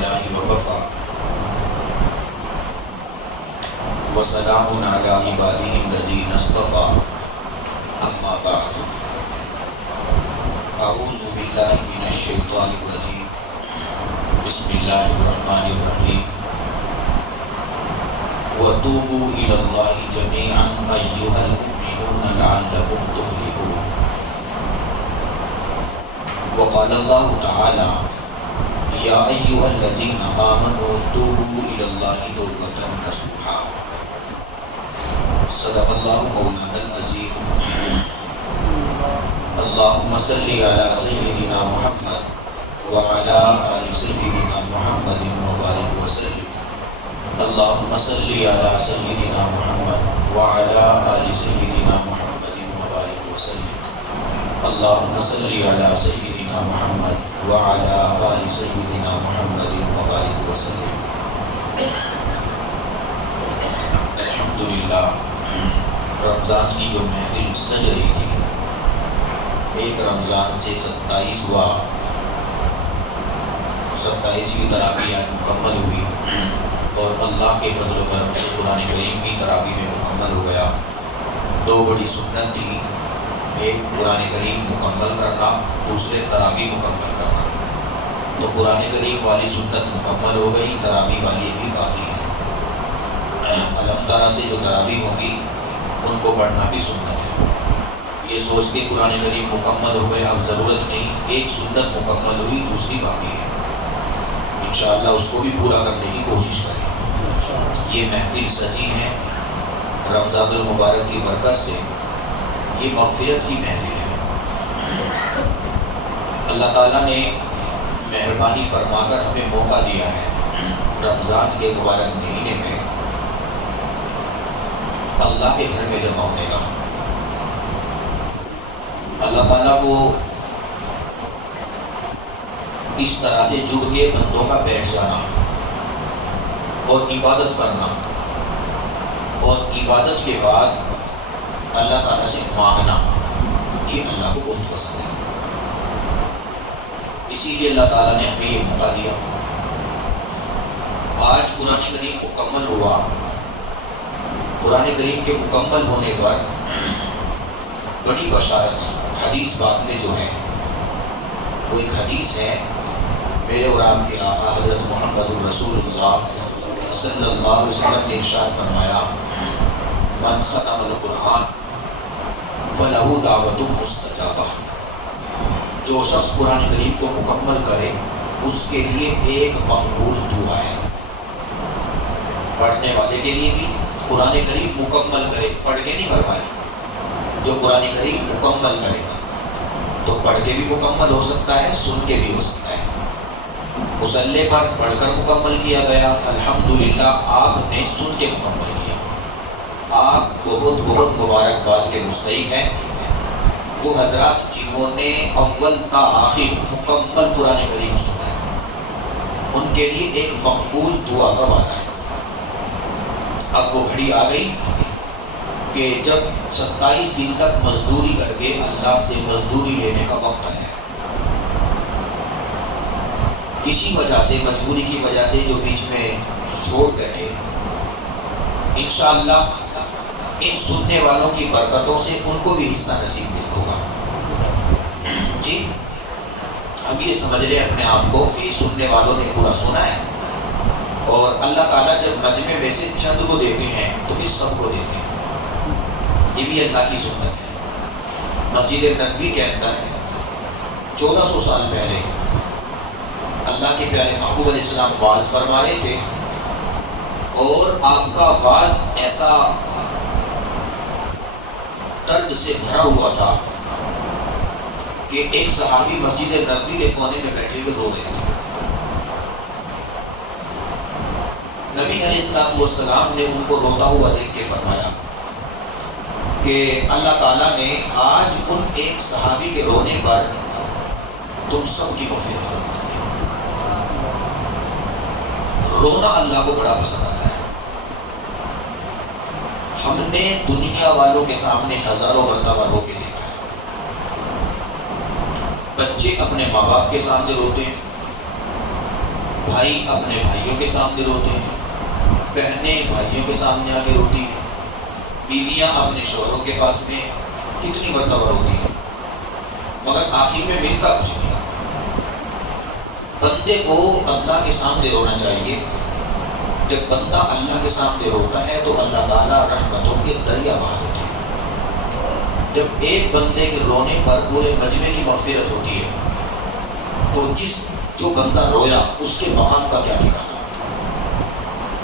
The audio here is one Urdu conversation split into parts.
باللہ وکفا وسلام علی عبادہ الذین اصطفیٰ اما بعد اعوذ باللہ من الشیطان الرجیم بسم اللہ الرحمن الرحیم وَتُوبُوا إِلَى اللَّهِ جَمِيعًا أَيُّهَا الْمُؤْمِنُونَ لَعَلَّكُمْ تُفْلِحُونَ وقال اللہ تعالی یا ایھا الذین آمنوا توبوا الی اللہ توبۃ نصوحا صدق اللہ مولانا العظیم اللہم صلی علی سیدنا محمد وعلی آل سیدنا محمد وبارک وسلم اللہم صلی علی سیدنا محمد وعلی آل سیدنا محمد وبارک وسلم اللہم صلی علی سیدنا محمد وعلی آل سیدنا محمد وبارک وسلم۔ الحمدللہ رمضان کی جو محفل سج رہی تھی، ایک رمضان سے 27ویں تراویح آج مکمل ہوئی اور اللہ کے فضل و کرم سے قرآن کریم بھی تراویح میں مکمل ہو گیا۔ دو بڑی سنت تھی، ایک قرآن کریم مکمل کرنا، دوسرے تراویح مکمل کرنا۔ تو قرآن کریم والی سنت مکمل ہو گئی، تراویح والی بھی باقی ہے۔ علم طرح سے جو تراویح ہوں گی ان کو پڑھنا بھی سنت ہے۔ یہ سوچ کے قرآن کریم مکمل ہو گئے، اب ضرورت نہیں، ایک سنت مکمل ہوئی، دوسری باقی ہے، انشاءاللہ اس کو بھی پورا کرنے کی کوشش کریں۔ یہ محفل سجی ہے رمضان المبارک کی برکت سے، یہ مغفرت کی محفل ہے۔ اللہ تعالیٰ نے مہربانی فرما کر ہمیں موقع دیا ہے رمضان کے مبارک مہینے میں اللہ کے گھر میں جمع ہونے کا۔ اللہ تعالیٰ کو اس طرح سے جڑ کے بندوں کا بیٹھ جانا اور عبادت کرنا، اور عبادت کے بعد اللہ تعالیٰ سے مانگنا، یہ اللہ کو بہت پسند ہے۔ اسی لیے اللہ تعالیٰ نے ہمیں یہ موقع دیا۔ آج قرآن کریم مکمل ہوا، قرآن کریم کے مکمل ہونے پر بڑی بشارت حدیث بعد میں جو ہے، وہ ایک حدیث ہے میرے اور آپ کے آقا حضرت محمد الرسول اللہ صلی اللہ علیہ وسلم نے ارشاد فرمایا، من ختم القرآن فلہ دعوت مستجابہ، جو شخص قرآن کریم کو مکمل کرے اس کے لیے ایک مقبول دعا ہے۔ پڑھنے والے کے لیے بھی قرآن کریم مکمل کرے، پڑھ کے نہیں فرمایا، جو قرآن کریم مکمل کرے تو پڑھ کے بھی مکمل ہو سکتا ہے، سن کے بھی ہو سکتا ہے۔ مصلی پر پڑھ کر مکمل کیا گیا، الحمدللہ آپ نے سن کے مکمل کیا، آپ بہت بہت مبارکباد کے مستحق ہیں۔ وہ حضرات جنہوں نے اول تا آخر مکمل قرآن کریم سنا ہے، ان کے لیے ایک مقبول دعا کا وعدہ ہے۔ اب وہ گھڑی آ گئی کہ جب 27 دن تک مزدوری کر کے اللہ سے مزدوری لینے کا وقت آیا ہے۔ کسی وجہ سے، مجبوری کی وجہ سے جو بیچ میں چھوڑ بیٹھے، انشاءاللہ ان سننے والوں کی برکتوں سے ان کو بھی حصہ نصیب ہوگا۔ جی اب یہ سمجھ لیں اپنے آپ کو کہ سننے والوں نے پورا سنا ہے، اور اللہ تعالیٰ جب مجمع میں سے چند کو دیتے ہیں تو پھر سب کو دیتے ہیں، یہ بھی اللہ کی سنت ہے۔ مسجد نبوی کے اندر 1400 سال پہلے اللہ کے پیارے محبوب علیہ السلام واعظ فرما رہے تھے، اور آپ کا واعظ ایسا درد سے بھرا ہوا تھا کہ ایک صحابی مسجد نبوی کے کونے میں بیٹھے ہوئے رو رہے تھے۔ نبی علیہ السلام نے ان کو روتا ہوا دیکھ کے فرمایا کہ اللہ تعالیٰ نے آج ان ایک صحابی کے رونے پر تم سب کی مغفرت فرما دی۔ رونا اللہ کو بڑا پسند آتا ہے۔ ہم نے دنیا والوں کے سامنے ہزاروں مرتبہ رو کے دیکھا ہے۔ بچے اپنے ماں باپ کے سامنے روتے ہیں، بھائی اپنے بھائیوں کے سامنے روتے ہیں، بہنیں بھائیوں کے سامنے آ کے روتی ہیں، بیویاں اپنے شوہروں کے پاس میں کتنی مرتبہ روتی ہیں، مگر آخر میں ملتا کچھ نہیں۔ بندے کو اللہ کے سامنے رونا چاہیے۔ جب بندہ اللہ کے سامنے روتا ہے تو اللہ تعالیٰ رحمتوں کے دریا بہا دیتے ہیں۔ جب ایک بندے کے رونے پر پورے مجمع کی مغفرت ہوتی ہے تو جو بندہ رویا اس کے مقام کا کیا ٹھکانا۔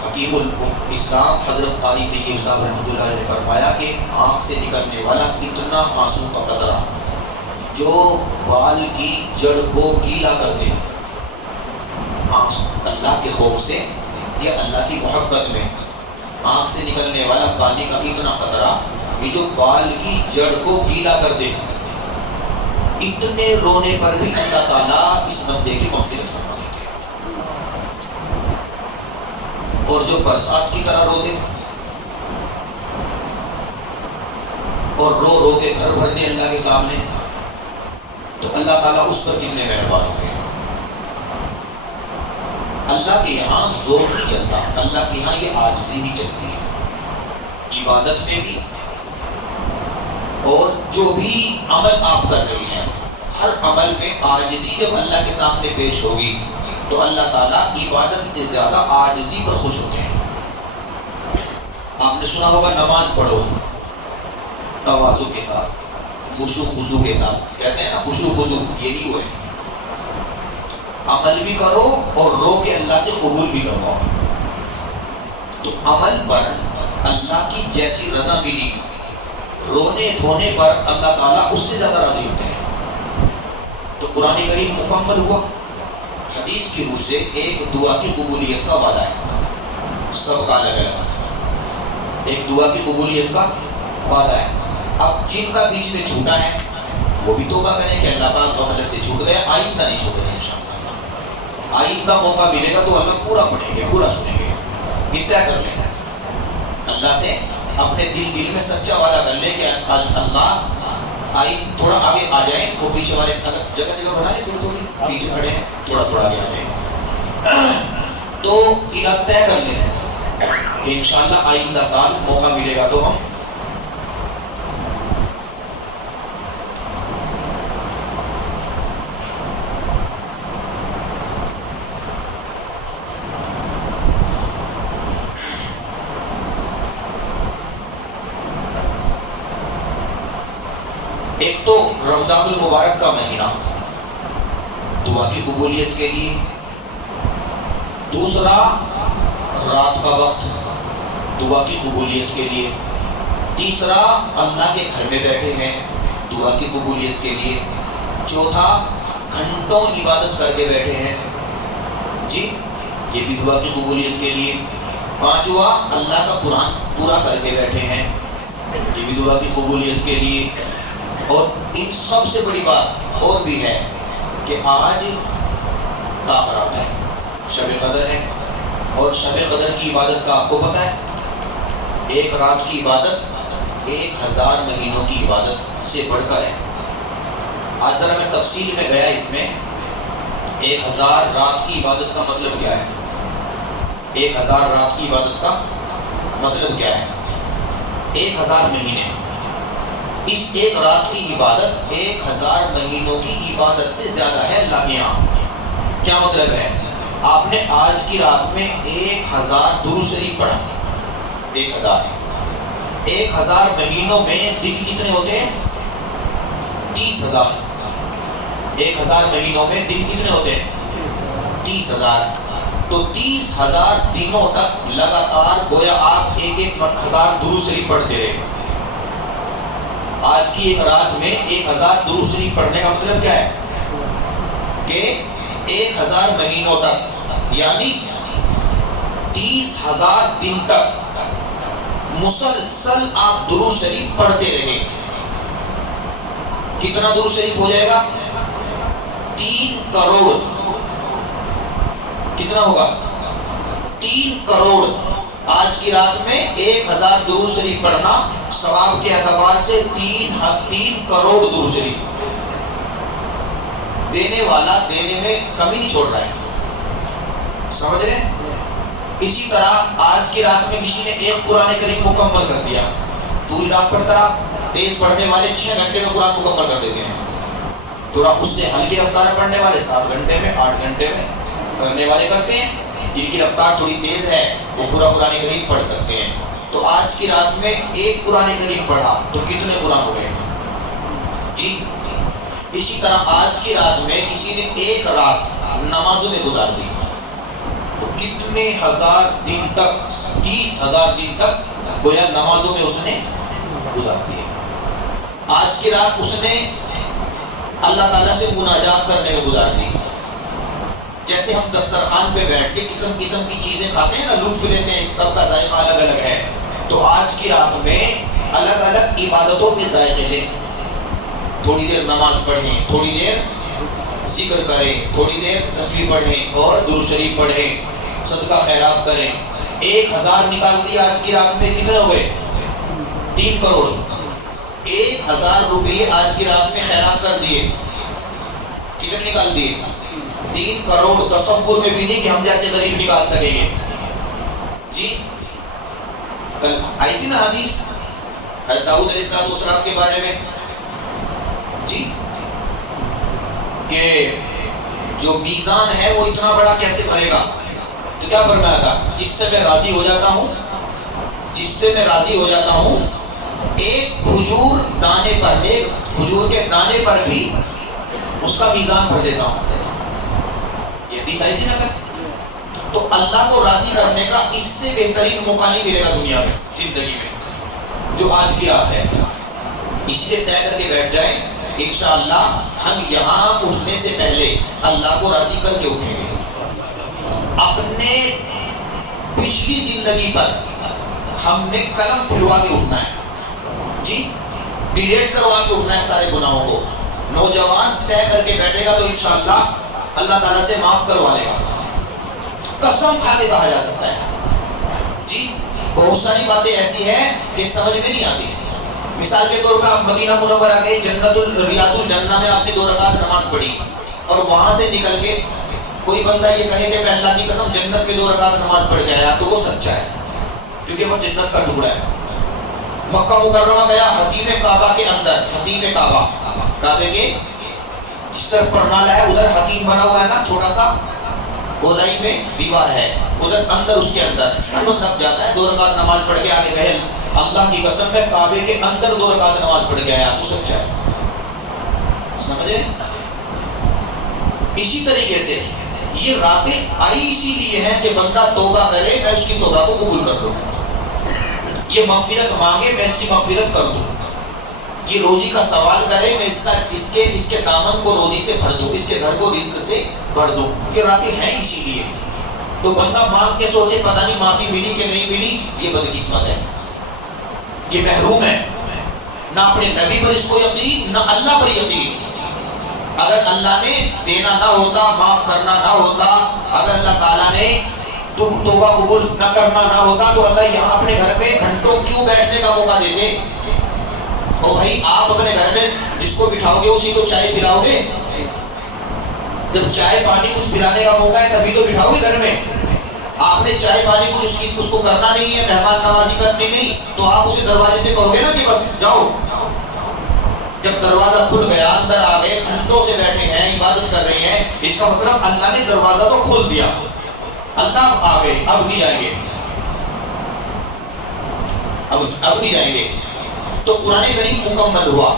حکیم الاسلام حضرت قاری طیب صاحب رحمۃ اللہ علیہ نے فرمایا کہ آنکھ سے نکلنے والا اتنا آنسو کا قطرہ جو بال کی جڑ کو گیلا کر دے، اللہ کے خوف سے یا اللہ کی محبت میں، آنکھ سے نکلنے والا پانی کا اتنا قطرہ کہ جو بال کی جڑ کو گیلا کر دے، اتنے رونے پر بھی اللہ تعالیٰ اس بندے کی مغفرت فرما دیتے ہیں۔ اور جو برسات کی طرح رو دے اور رو رو کے گھر بھر دے اللہ کے سامنے، تو اللہ تعالیٰ اس پر کتنے مہربان ہوں گے۔ اللہ کے یہاں زور نہیں چلتا، اللہ کے یہاں یہ عاجزی ہی چلتی ہے، عبادت میں بھی اور جو بھی عمل آپ کر رہے ہیں، ہر عمل میں عاجزی جب اللہ کے سامنے پیش ہوگی تو اللہ تعالیٰ عبادت سے زیادہ عاجزی پر خوش ہوتے ہیں۔ آپ نے سنا ہوگا نماز پڑھو تواضع کے ساتھ، خشوع خضوع کے ساتھ، کہتے ہیں نا خشوع خضوع، یہی وہ ہے۔ عمل بھی کرو اور رو کے اللہ سے قبول بھی کرواؤ، تو عمل پر اللہ کی جیسی رضا ملی، رونے دھونے پر اللہ تعالیٰ اس سے زیادہ راضی ہوتے ہیں۔ تو قرآن کریم مکمل ہوا، حدیث کی روح سے ایک دعا کی قبولیت کا وعدہ ہے، سب کا الگ الگ، ایک دعا کی قبولیت کا وعدہ ہے۔ اب جن کا بیچ میں چھوٹا ہے وہ بھی توبہ کریں کہ اللہ پاک غفلت سے چھوٹ گئے، آئندہ نہیں چھوٹے گا انشاءاللہ، آئندہ موقع ملے گا تو اللہ پورا پڑھیں گے، پورا سنیں گے، اتنا کر لیں اللہ سے، اپنے دل میں سچا وعدہ کر لیں کہ اللہ تھوڑا آگے آ جائیں، وہ پیچھے والے جگہ جگہ بنا لیں، تھوڑی تھوڑی پیچھے کھڑے ہیں، تھوڑا تھوڑا آگے آ جائیں، تو ارادہ طے کر لیں کہ انشاءاللہ آئندہ سال موقع ملے گا تو ہم ایک تو رمضان المبارک کا مہینہ دعا کی قبولیت کے لیے، دوسرا رات کا وقت دعا کی قبولیت کے لیے، تیسرا اللہ کے گھر میں بیٹھے ہیں دعا کی قبولیت کے لیے، چوتھا گھنٹوں عبادت کر کے بیٹھے ہیں جی، یہ بھی دعا کی قبولیت کے لیے، پانچواں اللہ کا قرآن پورا کر کے بیٹھے ہیں، یہ بھی دعا کی قبولیت کے لیے، اور ان سب سے بڑی بات اور بھی ہے کہ آج تاخرات ہے، شب قدر ہے، اور شب قدر کی عبادت کا آپ کو پتہ ہے، ایک رات کی عبادت 1000 مہینوں کی عبادت سے بڑھ کر ہے۔ آج ذرا میں تفصیل میں گیا، اس میں 1000 رات کی عبادت کا مطلب کیا ہے، 1000 رات کی عبادت کا مطلب کیا ہے، 1000 مہینے، اس ایک رات کی عبادت 1000 مہینوں کی عبادت سے زیادہ ہے اللہ کے یہاں۔ کیا مطلب ہے، آپ نے آج کی رات میں 1000 درود شریف پڑھا، 1000 مہینوں میں دن کتنے ہوتے ہیں، 30,000، 1000 مہینوں میں دن کتنے ہوتے ہیں، 30,000، تو 30,000 دنوں تک لگاتار گویا آپ 1000 درود شریف پڑھتے رہے۔ آج کی ایک رات میں 1000 درود شریف پڑھنے کا مطلب کیا ہے کہ 1000 مہینوں تک، یعنی 30,000 دن تک مسلسل آپ درود شریف پڑھتے رہے۔ کتنا درود شریف ہو جائے گا، 3 کروڑ، کتنا ہوگا، 3 کروڑ۔ آج کی رات میں 1000 درود شریف پڑھنا ثواب کے اعتبار سے 3 کروڑ درود شریف، دینے والا دینے میں کمی نہیں چھوڑ رہا ہے، سمجھ رہے ہیں؟ اسی طرح آج کی رات میں کسی نے ایک قرآن کریم مکمل کر دیا، پوری رات پڑھتا رہا، تیز پڑھنے والے 6 گھنٹے میں قرآن مکمل کر دیتے ہیں، تھوڑا اس سے ہلکی رفتار میں پڑھنے والے 7 گھنٹے میں 8 گھنٹے میں کرنے والے کرتے ہیں، جن کی رفتار تھوڑی تیز ہے وہ پورا قرآن کریم پڑھ سکتے ہیں۔ تو آج کی رات میں ایک قرآن کریم پڑھا تو کتنے قرآن ہو گئے جی؟ اسی طرح آج کی رات میں کسی نے ایک رات نمازوں میں گزار دی تو کتنے ہزار دن تک، 30,000 دن تک گویا نمازوں میں اس نے گزار دیے۔ آج کی رات اس نے اللہ تعالیٰ سے مناجات کرنے میں گزار دی۔ جیسے ہم دسترخوان پہ بیٹھ کے قسم قسم کی چیزیں کھاتے ہیں نا، لطف لیتے ہیں، سب کا ذائقہ الگ الگ ہے، تو آج کی رات میں الگ الگ عبادتوں کے ذائقے لیں، تھوڑی دیر نماز پڑھیں، تھوڑی دیر ذکر کریں، تھوڑی دیر تسبیح پڑھیں اور درود شریف پڑھیں، صدقہ خیرات کریں۔ 1000 نکال دیا آج کی رات میں، کتنے ہو گئے؟ 3 کروڑ۔ 1000 روپئے آج کی رات میں خیرات کر دیے، کتنے نکال دیے؟ 3 کروڑ۔ تصور میں بھی نہیں کہ ہم جیسے غریب نکال سکیں گے جی۔ کل آئی تھی نا حدیث حضرت داؤد علیہ السلام کے بارے میں جی، کہ جو میزان ہے وہ اتنا بڑا کیسے بھرے گا؟ تو کیا فرمایا تھا؟ جس سے میں راضی ہو جاتا ہوں، جس سے میں راضی ہو جاتا ہوں، ایک کھجور دانے پر، ایک کھجور کے دانے پر بھی اس کا میزان بھر دیتا ہوں۔ یہ حدیث آئی تھی نا کل؟ تو اللہ کو راضی کرنے کا اس سے بہترین موقع نہیں ملے گا دنیا میں، زندگی میں، جو آج کی رات ہے۔ اس لیے طے کر کے بیٹھ جائیں، انشاءاللہ ہم یہاں اٹھنے سے پہلے اللہ کو راضی کر کے اٹھیں گے۔ اپنے پچھلی زندگی پر ہم نے قلم پھروا کے اٹھنا ہے جی، ڈیلیٹ کروا کے اٹھنا ہے سارے گناہوں کو۔ نوجوان طے کر کے بیٹھے گا تو انشاءاللہ اللہ تعالیٰ سے معاف کروا لے گا، قسم کھا کے کہا جا سکتا ہے جی۔ بہت ساری باتیں ایسی ہیں کہ سمجھ میں نہیں آتی۔ مثال کے طور پر آپ مدینہ منورہ گئے، جنت ریاض الجنہ میں آپ نے 2 رکعت نماز پڑھی، اور وہاں سے نکل کے کوئی بندہ یہ کہے کہ میں اللہ کی قسم جنت میں 2 رکعت نماز پڑھ کے آیا، تو وہ سچا ہے، کیونکہ وہ جنت کا ٹکڑا ہے۔ مکہ مکرمہ گیا، حتیم کعبہ کے اندر، حتیم کعبہ، کعبے کے جس طرف پرنالا ہے ادھر حتیم بنا ہوا ہے نا، چھوٹا سا گولائی میں دیوار ہے، ادھر اندر، اس کے اندر ہر بندہ جاتا ہے، 2 رکعت نماز پڑھ کے آگے کہے اللہ کی قسم میں کعبے کے اندر 2 رکعت نماز پڑھ کے آیا، تو سچا ہے۔ سمجھے؟ اسی طریقے سے یہ راتیں آئی اسی لیے ہیں کہ بندہ توبہ کرے، میں اس کی توبہ کو قبول کر دوں، یہ مغفرت مانگے، میں اس کی مغفرت کر دوں، یہ روزی کا سوال کرے، میں اس کے دامن کو روزی سے بھر دوں، اس کے گھر کو رزق سے بھر دوں۔ یہ راتیں ہیں اسی لیے۔ تو بندہ مانگ کے سوچے پتہ نہیں معافی ملی کہ نہیں ملی، یہ بدقسمت ہے، یہ محروم ہے، نہ اپنے نبی پر اس کو یقین، نہ اللہ پر یقین۔ اگر اللہ نے دینا نہ ہوتا، معاف کرنا نہ ہوتا، اگر اللہ تعالیٰ نے توبہ قبول نہ کرنا نہ ہوتا، تو اللہ یہاں اپنے گھر میں گھنٹوں کیوں بیٹھنے کا موقع دیتے؟ اور بھائی آپ اپنے گھر میں جس کو بٹھاؤ گے اسی کو چائے پلاؤ گے؟ جب چائے پانی کچھ پلانے کا موقع ہے تبھی تو بٹھاؤ گے گھر میں۔ آپ نے چائے پانی کچھ اس کو کرنا نہیں ہے، مہمان نوازی کرنی نہیں، تو آپ اسے دروازے سے کہو گے نا کہ بس جاؤ۔ جب دروازہ کھل گیا، اندر آ گئے، گھنٹوں سے بیٹھے ہیں، عبادت کر رہے ہیں، اس کا مطلب اللہ نے دروازہ تو کھول دیا، اللہ آ گئے، اب نہیں جائیں گے، اب نہیں جائیں گے۔ تو قرآن کریم مکمل ہوا،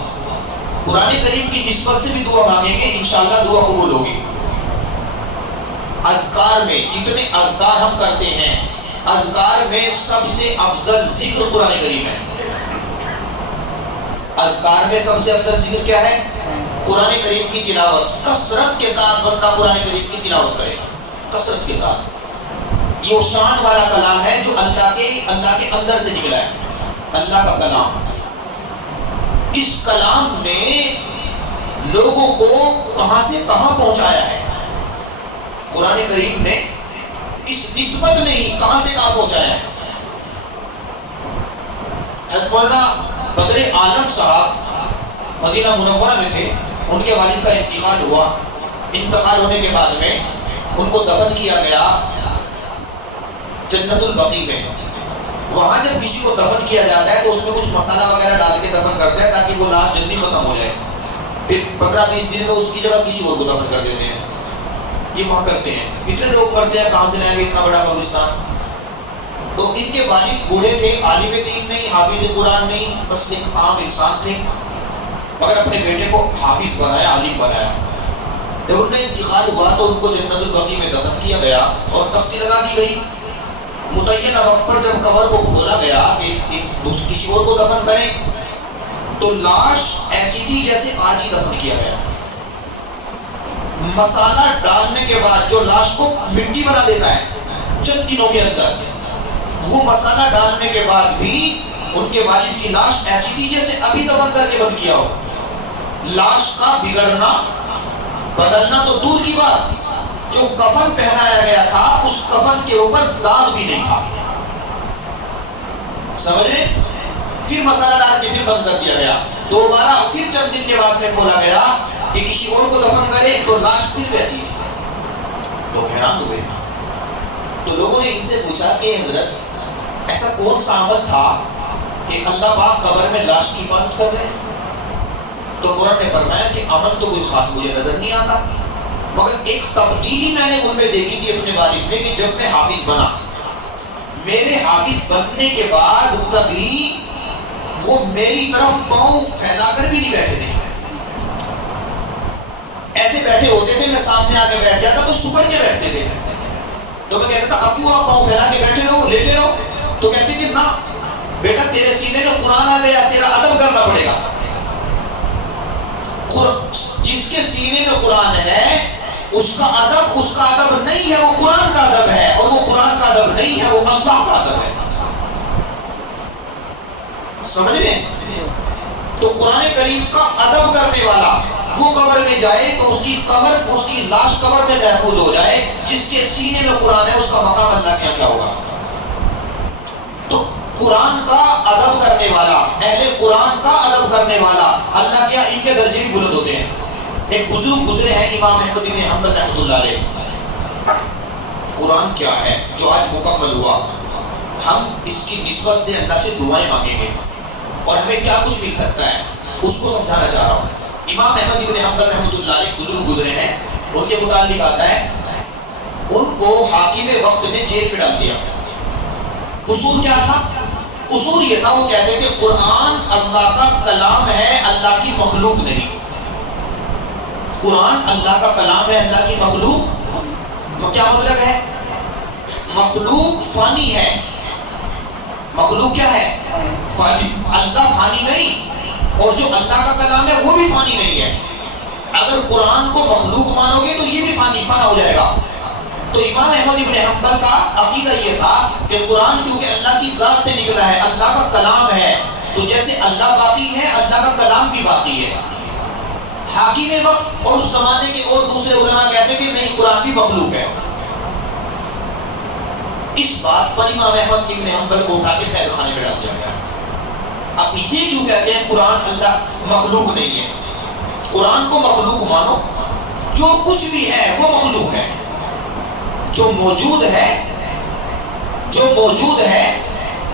قرآن کریم کی نسبت سے بھی دعا مانگیں گے، انشاءاللہ دعا قبول ہوگی۔ اذکار میں جتنے اذکار ہم کرتے ہیں، اذکار میں سب سے افضل ذکر قرآن کریم ہے۔ اذکار میں سب سے افضل ذکر کیا ہے؟ قرآن کریم کی تلاوت۔ کثرت کے ساتھ بندہ قرآن کریم کی تلاوت کرے، کثرت کے ساتھ۔ یہ وہ شان والا کلام ہے جو اللہ کے اندر سے نکلا ہے، اللہ کا کلام۔ اس کلام نے لوگوں کو کہاں سے کہاں پہنچایا ہے، قرآن کریم نے اس نسبت نے ہی کہاں سے کہاں پہنچایا ہے۔ حضرت مولانا بدر عالم صاحب مدینہ منورہ میں تھے، ان کے والد کا انتقال ہوا، انتقال ہونے کے بعد میں ان کو دفن کیا گیا جنت البقیع میں. وہاں جب کسی کو دفن کیا جاتا ہے تو اس میں کچھ مسالہ وغیرہ ڈال کے دفن کرتے ہیں تاکہ وہ لاش جلدی ختم ہو جائے. پھر 15-20 دن میں اس کی جگہ کسی اور کو دفن کر دیتے ہیں. یہ وہاں کرتے ہیں. اتنے لوگ مرتے ہیں, کہاں سے لائیں گے اتنا بڑا قبرستان؟ تو ان کے والد بوڑھے تھے, عالم دین نہیں, حافظ قرآن نہیں, بس ایک عام انسان تھے, مگر اپنے بیٹے کو حافظ بنایا, عالم بنایا. جب ان کا انتقال ہوا تو ان کو جنت البقیع میں دفن کیا گیا اور تختی لگا دی گئی. متعینہ وقت پر جب قبر کو کھولا گیا کہ کسی اور کو دفن کریں تو لاش ایسی تھی جیسے آج ہی دفن کیا گیا. مسالہ ڈالنے کے بعد جو لاش کو مٹی بنا دیتا ہے چند دنوں کے اندر, وہ مسالہ ڈالنے کے بعد بھی ان کے والد کی لاش ایسی تھی جیسے ابھی دفن کر کے بند کیا ہو. لاش کا بگڑنا بدلنا تو دور کی بات, جو کفن پہنایا گیا تھا اس کفن کے اوپر داغ بھی نہیں تھا. سمجھ رہے؟ پھر مسالہ ڈال کے پھر بند کر دیا گیا. دوبارہ پھر چند دن کے بعد میں کھولا گیا کہ کسی اور کو دفن کرے تو لاش پھر ویسی تھی. لوگ حیران ہوئے. تو لوگوں نے ان سے پوچھا کہ حضرت ایسا کون سا عمل تھا کہ اللہ پاک قبر میں لاش کی حفاظت کر رہے ہیں؟ تو قرآن نے فرمایا کہ عمل تو کوئی خاص مجھے نظر نہیں آتا, مگر ایک تبدیلی میں نے ان میں دیکھی تھی اپنے والد میں کہ جب میں حافظ بنا, میرے حافظ بننے کے بعد کبھی وہ میری طرف پاؤں پھیلا کر بھی نہیں بیٹھے تھے. ایسے بیٹھے ہوتے تھے, میں سامنے آ کے بیٹھ جاتا تو سکڑ کے بیٹھتے تھے. تو میں کہتا تھا ابو آپ پاؤں پھیلا کے بیٹھے رہو, لیٹے رہو. تو کہتے تھے نا بیٹا تیرے سینے میں قرآن آ گیا, تیرا ادب کرنا پڑے گا. جس کے سینے میں قرآن ہے اس کا ادب نہیں ہے, وہ قرآن کا ادب ہے, اور وہ قرآن کا ادب نہیں ہے, وہ اللہ کا ادب ہے. سمجھ رہے؟ تو قرآن کریم کا ادب کرنے والا وہ قبر میں جائے تو اس کی لاش قبر میں محفوظ ہو جائے. جس کے سینے میں قرآن ہے اس کا مقام اللہ کیا ہوگا. تو قرآن کا ادب کرنے والا, اہل قرآن کا ادب کرنے والا, اللہ کیا ان کے درجے بھی بلند ہوتے ہیں. ایک بزرگ گزرے ہیں امام احمد بن حنبل رحمۃ اللہ علیہ. قرآن کیا ہے جو آج مکمل ہوا, ہم اس کی نسبت سے اللہ سے دعائیں مانگیں گے اور ہمیں کیا کچھ مل سکتا ہے اس کو سمجھانا چاہ رہا ہوں. امام احمد بن حنبل رحمۃ اللہ علیہ بزرگ گزرے ہیں, ان کے متعلق آتا ہے ان کو حاکم وقت نے جیل میں ڈال دیا. قصور کیا تھا؟ قصور یہ تھا وہ کہتے کہ قرآن اللہ کا کلام ہے, اللہ کی مخلوق نہیں. قرآن اللہ کا کلام ہے, اللہ کی مخلوق. کیا مطلب ہے؟ مخلوق فانی ہے. مخلوق کیا ہے؟ فانی. اللہ فانی نہیں, اور جو اللہ کا کلام ہے وہ بھی فانی نہیں ہے. اگر قرآن کو مخلوق مانو گے تو یہ بھی فنا ہو جائے گا. تو امام احمد بن حنبل کا عقیدہ یہ تھا کہ قرآن کیونکہ اللہ کی ذات سے نکلا ہے, اللہ کا کلام ہے, تو جیسے اللہ باقی ہے اللہ کا کلام بھی باقی ہے. حاکم وقت اور اس زمانے کے اور دوسرے علماء کہتے کہ نہیں قرآن بھی مخلوق ہے. اس بات پر امام احمد بن حنبل کو اٹھا کے قید خانے میں ڈال دیا گیا. اب یہ کیوں کہتے ہیں قرآن اللہ مخلوق نہیں ہے؟ قرآن کو مخلوق مانو, جو کچھ بھی ہے وہ مخلوق ہے. جو موجود ہے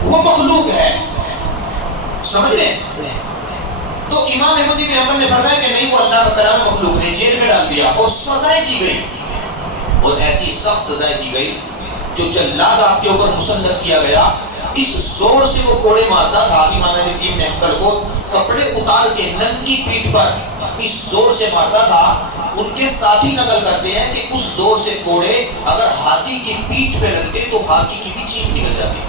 وہ مخلوق ہے. سمجھ رہے؟ تو امام احمد بن حنبل نے فرمایا کہ نہیں وہ اللہ کا کلام مخلوق نے, جیل میں ڈال دیا اور سزائیں دی گئی, اور ایسی سخت سزائیں دی گئی جو جلاد آپ کے اوپر مسلط کیا گیا. اس زور سے وہ کوڑے مارتا تھا امام احمد بن حنبل کو, کپڑے اتار کے ننگی پیٹھ پر اس زور سے مارتا تھا. ان کے ساتھی نقل کرتے ہیں کہ اس زور سے کوڑے اگر ہاتھی کی پیٹھ پہ لگتے تو ہاتھی کی بھی چیخ نکل جاتی,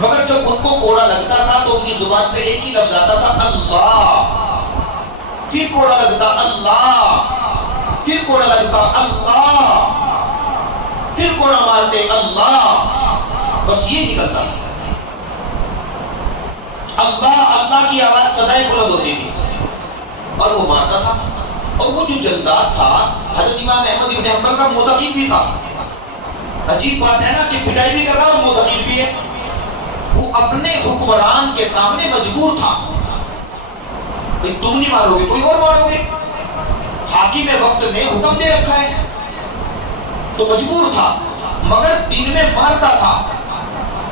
مگر جب ان کو کوڑا لگتا تھا تو ان کی زبان پہ ایک ہی لفظ آتا تھا اللہ. پھر کوڑا لگتا اللہ, پھر کوڑا لگتا اللہ, پھر کوڑا مارتے اللہ, بس یہ نکلتا تھا. اللہ اللہ کی آواز سدائے بلند ہوتی تھی اور وہ مارتا تھا. اور وہ جو جلدات تھا حضرت امام احمد بن حنبل کا معتقد بھی تھا. عجیب بات ہے نا کہ پٹائی بھی کر رہا اور معتقد بھی ہے. وہ اپنے حکمران کے سامنے مجبور تھا, تم نہیں مارو گے کوئی اور مارو گے, حاکم وقت نے حکم دے رکھا ہے تو مجبور تھا. مگر دن میں مارتا تھا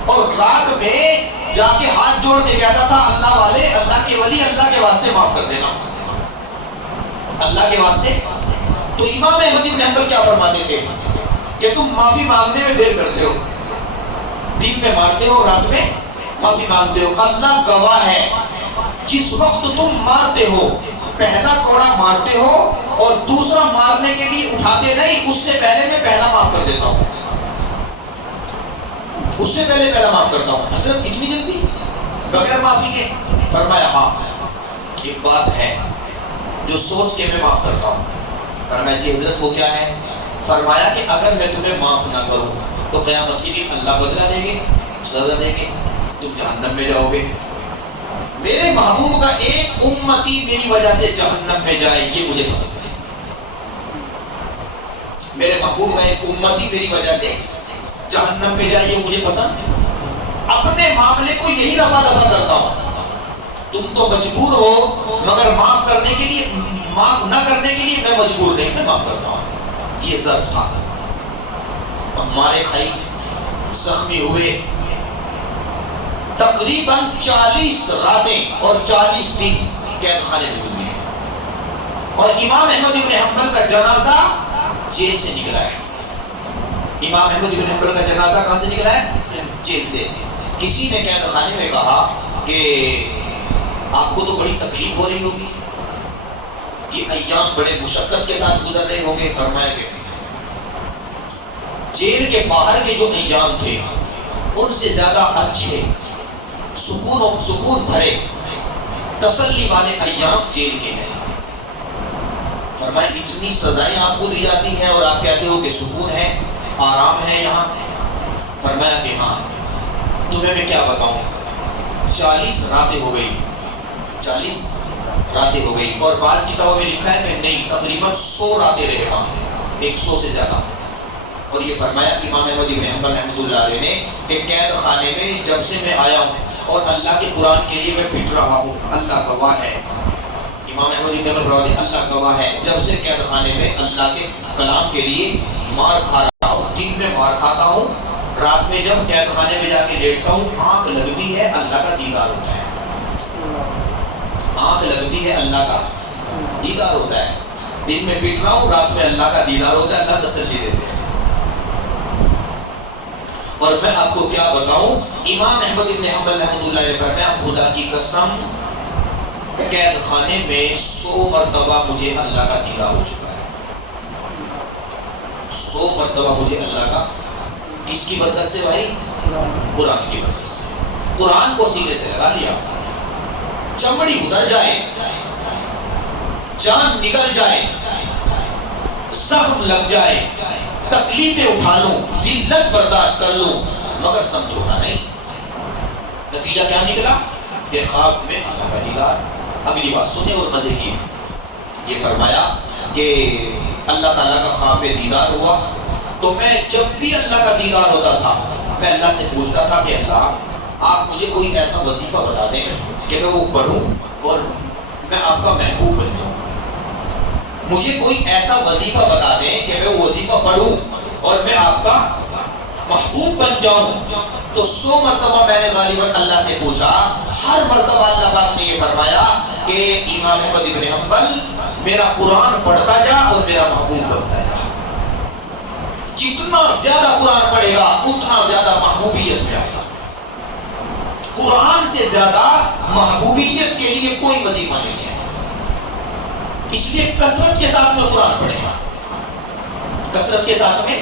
اور رات میں جا کے ہاتھ جوڑ کے کہتا تھا اللہ والے، اللہ کے ولی، اللہ کے واسطے معاف کر دینا، اللہ کے واسطے۔ تو امام احمد بن حنبل کیا فرماتے تھے کہ تم معافی مانگنے میں دیر کرتے ہو، دن میں مارتے ہو، رات میں معافی مانگتے ہو، اللہ گواہ ہے جس وقت تم مارتے ہو پہلا کوڑا مارتے ہو اور دوسرا مارنے کے لیے اٹھاتے نہیں، اس سے پہلے میں پہلا معاف کر دیتا ہوں، اس سے پہلے پہلا معاف کرتا ہوں۔ حضرت اتنی جلدی بغیر معافی کے؟ فرمایا ہاں ایک بات ہے جو سوچ کے میں معاف کرتا ہوں۔ فرمایا جی حضرت وہ کیا ہے؟ فرمایا کہ اگر میں تمہیں معاف نہ کروں تو قیامت کے دن اللہ بدلہ دیں گے، سزا دیں گے، تم جہنم میں جاؤ گے۔ میرے محبوب کا ایک امتی میری وجہ سے جہنم میں جائے یہ مجھے پسند ہے، میرے محبوب کا ایک امتی میری وجہ سے جہنم میں جائے یہ مجھے پسند۔ اپنے معاملے کو یہی رفع دفع کرتا ہوں، تم تو مجبور ہو مگر معاف کرنے کے لیے، معاف نہ کرنے کے لیے میں مجبور نہیں، میں معاف کرتا ہوں۔ یہ ظرف تھا، مارے کھائی، زخمی ہوئے، تقریباً 40 راتیں اور 40 دن قید خانے میں گزرے ہیں، اور امام احمد بن حنبل کا جنازہ جیل سے نکلا ہے۔ امام احمد بن حنبل کا جنازہ کہاں سے نکلا ہے؟ جیل سے۔ کسی نے قید خانے میں کہا کہ آپ کو تو بڑی تکلیف ہو رہی ہوگی، یہ ایام بڑے مشقت کے ساتھ گزر رہے ہوں گے۔ فرمایا کہ نہیں، جیل کے باہر کے جو ایام تھے ان سے زیادہ اچھے، سکون بھرے، تسلی والے ایام جیل کے ہیں۔ فرمایا اتنی سزائیں آپ کو دی جاتی ہیں اور آپ کہتے ہو کہ سکون ہے، آرام ہے یہاں؟ فرمایا کہ ہاں، تمہیں میں کیا بتاؤں، 40 راتیں ہو گئی، 40 راتیں ہو گئی، اور بعض کتابوں میں لکھا ہے کہ نہیں تقریباً 100 راتیں رہے وہاں، 100 سے زیادہ۔ اور یہ فرمایا امام احمد بن حنبل رحمۃ اللہ علیہ نے کہ قید خانے میں جب سے میں آیا ہوں اور اللہ کے قرآن کے لیے میں پٹ رہا ہوں، اللہ گواہ ہے، امام احمد بن حنبل رحمۃ اللہ، اللہ گواہ ہے، جب سے قید خانے میں اللہ کے کلام کے لیے مار کھا رہا ہوں، دن میں مار کھاتا ہوں، رات میں جب قید خانے میں جا کے لیٹتا ہوں آنکھ لگتی ہے اللہ کا دیدار ہوتا ہے، آنکھ لگتی ہے اللہ کا دیدار ہوتا ہے، دن میں پٹ رہا ہوں، رات میں اللہ کا دیدار ہوتا ہے، اللہ تسلی دیتے ہیں۔ اور میں آپ کو کیا بتاؤں، امام احمد بن حنبل رحمۃ اللہ علیہ فرمایا خدا کی قسم قید خانے میں 100 مرتبہ مجھے اللہ کا دیدار ہو چکا ہے، 100 مرتبہ مجھے اللہ کا، کس کی برکت سے بھائی؟ قرآن کی برکت سے۔ قرآن کو سینے سے لگا لیا، چمڑی اتر جائے، جان نکل جائے، زخم لگ جائے، تکلیفیں اٹھا لوں، ذلت برداشت کر لوں، مگر سمجھوتا نہیں۔ نتیجہ کیا نکلا کہ خواب میں اللہ کا دیدار۔ اگلی بات سنیں اور مزے کی، یہ فرمایا کہ اللہ تعالیٰ کا خواب میں دیدار ہوا تو میں جب بھی اللہ کا دیدار ہوتا تھا میں اللہ سے پوچھتا تھا کہ اللہ آپ مجھے کوئی ایسا وظیفہ بتا دیں کہ میں وہ پڑھوں اور میں آپ کا محبوب بن جاؤں، مجھے کوئی ایسا وظیفہ بتا دیں کہ میں وہ وظیفہ پڑھوں اور میں آپ کا محبوب بن جاؤں۔ تو 100 مرتبہ میں نے غالباً اللہ سے پوچھا، ہر مرتبہ اللہ پاک نے یہ فرمایا کہ امام احمد بن حنبل میرا قرآن پڑھتا جا اور میرا محبوب بنتا جا، جتنا زیادہ قرآن پڑھے گا اتنا زیادہ محبوبیت میں آئے گا۔ قرآن سے زیادہ محبوبیت کے لیے کوئی وظیفہ نہیں ہے، اس لیے کثرت کے ساتھ میں قرآن پڑھیں، کثرت کے ساتھ میں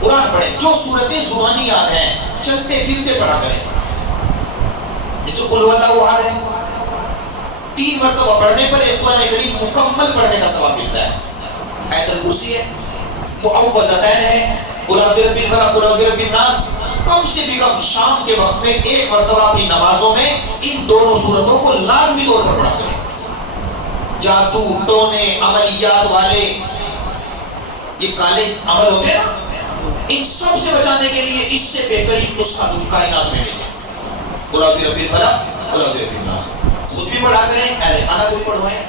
قرآن پڑھیں، جو صورتیں زبانی یاد ہیں چلتے پھرتے پڑھا کریں، جیسے قل هو اللہ احد ہے، 3 مرتبہ پڑھنے پر ایک قرآن کریم مکمل پڑھنے کا ثواب ملتا ہے۔ آیت الکرسی ہے، معوذتین ہے، قل اعوذ برب الفلق، قل اعوذ برب الناس، کم سے بھی کم شام کے وقت میں 1 مرتبہ اپنی نمازوں میں ان دونوں صورتوں کو لازمی طور پر پڑھا کریں۔ جادو ٹونے عملیات والے یہ کالے عمل ہوتے ہیں نا، ان سب سے بچانے کے لیے اس سے بہترین نسخہ کائنات میں نہیں ہے۔ قل اعوذ برب الفلق، قل اعوذ برب الناس، خود بھی پڑھا کریں، اہل خانہ کو بھی پڑھوائیں۔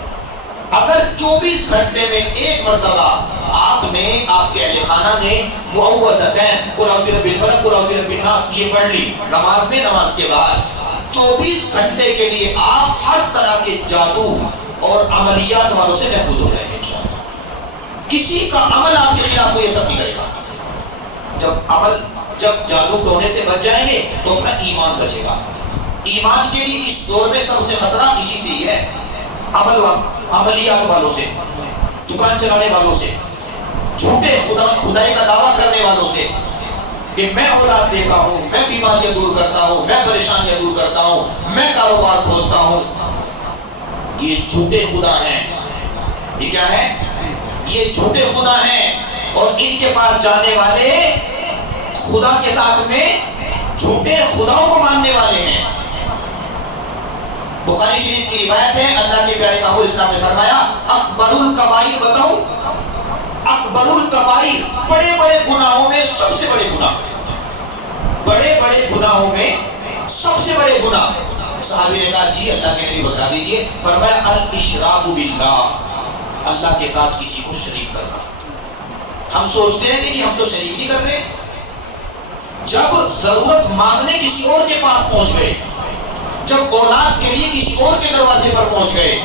اگر 24 گھنٹے میں 1 مرتبہ آپ آپ نے آپ کے اہل خانہ نے معوذتین قل اعوذ برب الفلق قل اعوذ برب الناس یہ پڑھ لی نماز میں، نماز کے بعد 24 گھنٹے کے لیے آپ ہر طرح کے جادو اور عملیات والوں سے محفوظ ہو جائیں گے انشاءاللہ۔ کسی کا عمل آپ کے خلاف کوئی اثر نہیں کرے گا۔ جب جادو ٹونے سے بچ جائیں گے تو اپنا ایمان بچے گا۔ ایمان کے لیے اس دور میں سب سے خطرہ اسی سے ہی ہے، عملیات والوں سے، دکان چلانے والوں سے، جھوٹے خدائی کا دعویٰ کرنے والوں سے کہ میں اولاد دیتا ہوں، میں بیماریاں دور کرتا ہوں، میں پریشانیاں دور کرتا ہوں، میں کاروبار کھولتا ہوں۔ یہ جھوٹے خدا ہیں۔ یہ کیا ہے؟ یہ جھوٹے خدا ہیں، اور ان کے پاس جانے والے خدا کے ساتھ میں جھوٹے خداؤں کو ماننے والے ہیں۔ بخاری شریف کی روایت ہے، اللہ کے پیارے محبوب اسلام نے فرمایا اکبر الکبائر، بتاؤ اکبر الکبائر، بڑے بڑے گناہوں میں سب سے بڑے گناہ، بڑے بڑے گناہوں میں سب سے بڑے گناہ۔ صحابی نے کہا جی اللہ کے نبی بتا دیجئے، فرمایا الاشراک باللہ، اللہ کے ساتھ کسی کو شریک کرنا۔ ہم سوچتے ہیں کہ جی ہم تو شریک نہیں کر رہے، جب ضرورت مانگنے کسی اور کے پاس پہنچ گئے، جب اولاد کے لیے کسی اور کے دروازے پر پہنچ گئے،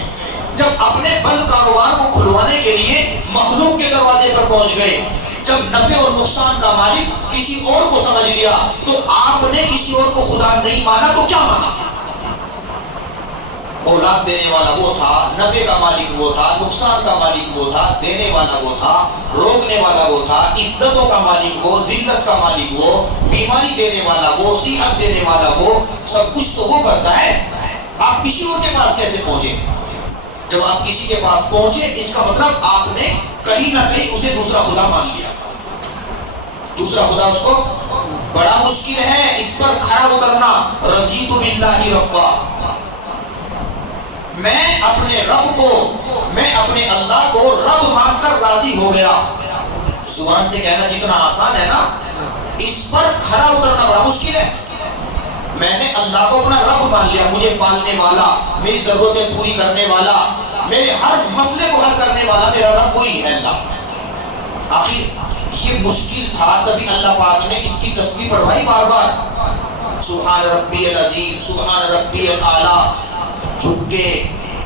جب اپنے بند کاروبار کو کھلوانے کے لیے مخلوق کے دروازے پر پہنچ گئے، جب نفع اور نقصان کا مالک کسی اور کو سمجھ لیا، تو آپ نے کسی اور کو خدا نہیں مانا تو کیا مانا؟ اولاد دینے والا وہ تھا، نفع کا مالک وہ تھا، نقصان کا مالک وہ تھا، دینے والا وہ تھا، روکنے والا وہ تھا، عزتوں کا مالک وہ، ذلت کا مالک وہ، بیماری دینے والا وہ، صحت دینے والا وہ، سب کچھ تو وہ کرتا ہے۔ آپ کسی اور کے پاس کیسے پہنچے؟ جب آپ کسی کے پاس پہنچے اس کا مطلب آپ نے کہیں نہ کہیں اسے دوسرا خدا مان لیا۔ دوسرا خدا اس کو بڑا مشکل ہے اس پر کھڑا اترنا۔ رضیت باللہ ربا، میں اپنے رب کو، میں اپنے اللہ کو رب مان کر راضی ہو گیا۔ زبان سے کہنا جتنا آسان ہے نا، اس پر کھڑا اترنا بڑا مشکل ہے۔ میں نے اللہ کو اپنا رب مان لیا، مجھے پالنے والا، میری ضرورتیں پوری کرنے والا، میرے ہر مسئلے کو حل کرنے والا میرا رب وہی ہے اللہ۔ آخر یہ مشکل تھا، تبھی اللہ پاک نے اس کی تسبیح پڑھوائی بار بار، سبحان ربی العظیم، سبحان ربی الاعلی، جھک کے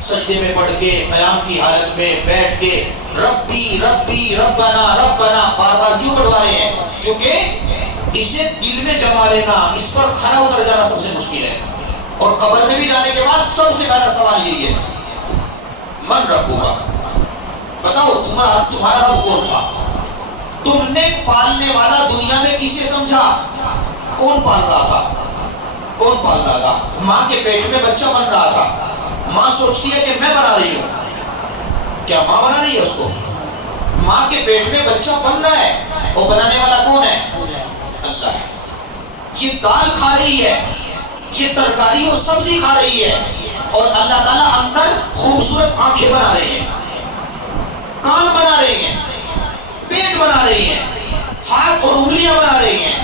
سجدے میں پڑھ کے، قیام کی حالت میں بیٹھ کے، ربی ربی ربنا ربنا بار بار کیوں پڑھوا رہے ہیں؟ کیونکہ اسے دل میں جما لینا، اس پر کھڑا اتر جانا سب سے مشکل ہے۔ اور قبر میں بھی جانے کے بعد سب سے پہلا سوال یہی ہے، من ربک، بتاؤ تمہارا رب کون تھا؟ تم نے پالنے والا دنیا میں کسے سمجھا؟ کون پال رہا تھا؟ کون پال رہا تھا؟ ماں کے پیٹ میں بچہ بن رہا تھا، ماں سوچتی ہے کہ میں بنا رہی ہوں، کیا ماں بنا رہی ہے اس کو؟ ماں کے پیٹ میں بچہ بن رہا ہے، اور بنانے والا کون ہے؟ اللہ ہے۔ یہ دال کھا رہی ہے، یہ ترکاری اور سبزی کھا رہی ہے، اور اللہ تعالیٰ اندر خوبصورت آنکھیں بنا رہے ہیں، کان بنا رہے ہیں، پیٹ بنا رہی ہیں، ہاتھ اور انگلیاں بنا رہی ہیں۔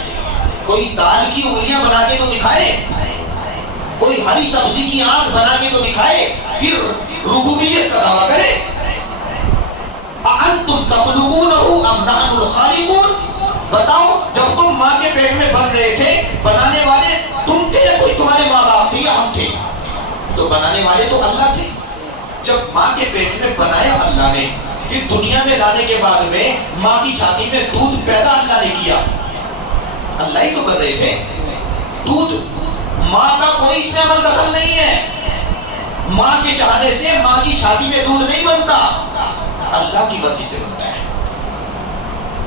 کوئی دال کی انگلیاں بنا کے تو دکھائے، کوئی ہری سبزی کی آنکھ بنا کے تو دکھائے، پھر ربوبیت کا دعویٰ کرے۔ اَأَنْتُمْ تَخْلُقُونَهُ أَمْ نَحْنُ الْخَالِقُونَ، بتاؤ جب تم ماں کے پیٹ میں بن رہے تھے، بنانے والے تم تھے یا کوئی تمہارے ماں باپ تھے یا ہم تھے؟ تو بنانے والے تو اللہ تھے۔ جب ماں کے پیٹ میں بنایا اللہ نے، پھر دنیا میں لانے کے بعد میں ماں کی چھاتی میں دودھ پیدا اللہ نے کیا، اللہ ہی تو کر رہے تھے۔ دودھ، ماں کا کوئی اس میں عمل دخل نہیں ہے، ماں کے چاہنے سے ماں کی چھاتی میں دودھ نہیں بنتا، اللہ کی مرضی سے بنتا ہے۔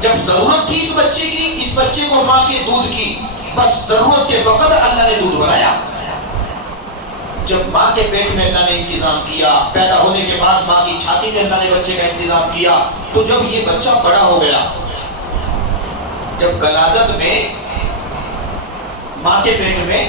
جب ضرورت تھی اس بچے کی، اس بچے کو ماں کے دودھ کی، بس ضرورت کے وقت اللہ نے دودھ بنایا۔ جب ماں کے پیٹ میں اللہ نے انتظام کیا، پیدا ہونے کے بعد ماں کی چھاتی میں اللہ نے بچے کا انتظام کیا، تو جب یہ بچہ بڑا ہو گیا، جب غلاظت میں ماں کے پیٹ میں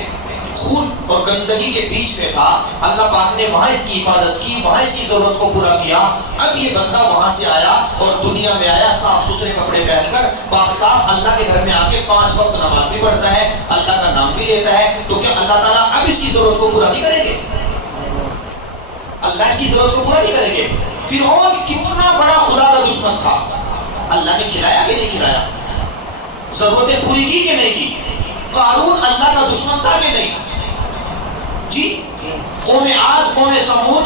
خون اور گندگی کے بیچ میں تھا، اللہ پاک نے وہاں اس کی حفاظت کی، وہاں اس کی ضرورت کو پورا کیا۔ اب یہ بندہ وہاں سے آیا اور دنیا میں آیا صاف ستھرے کپڑے پہن کر، پاک صاف، اللہ کے گھر میں آ کے 5 وقت نماز بھی پڑھتا ہے، اللہ کا نام بھی لیتا ہے، تو کیا اللہ تعالیٰ اب اس کی ضرورت کو پورا نہیں کریں گے؟ اللہ اس کی ضرورت کو پورا نہیں کریں گے؟ فرعون کتنا بڑا خدا کا دشمن تھا، اللہ نے کھلایا کہ نہیں کھلایا؟ ضرورتیں پوری کی کہ نہیں کی؟ قارون اللہ کا دشمن تھا کہ نہیں جی؟ قوم عاد، قوم سمود،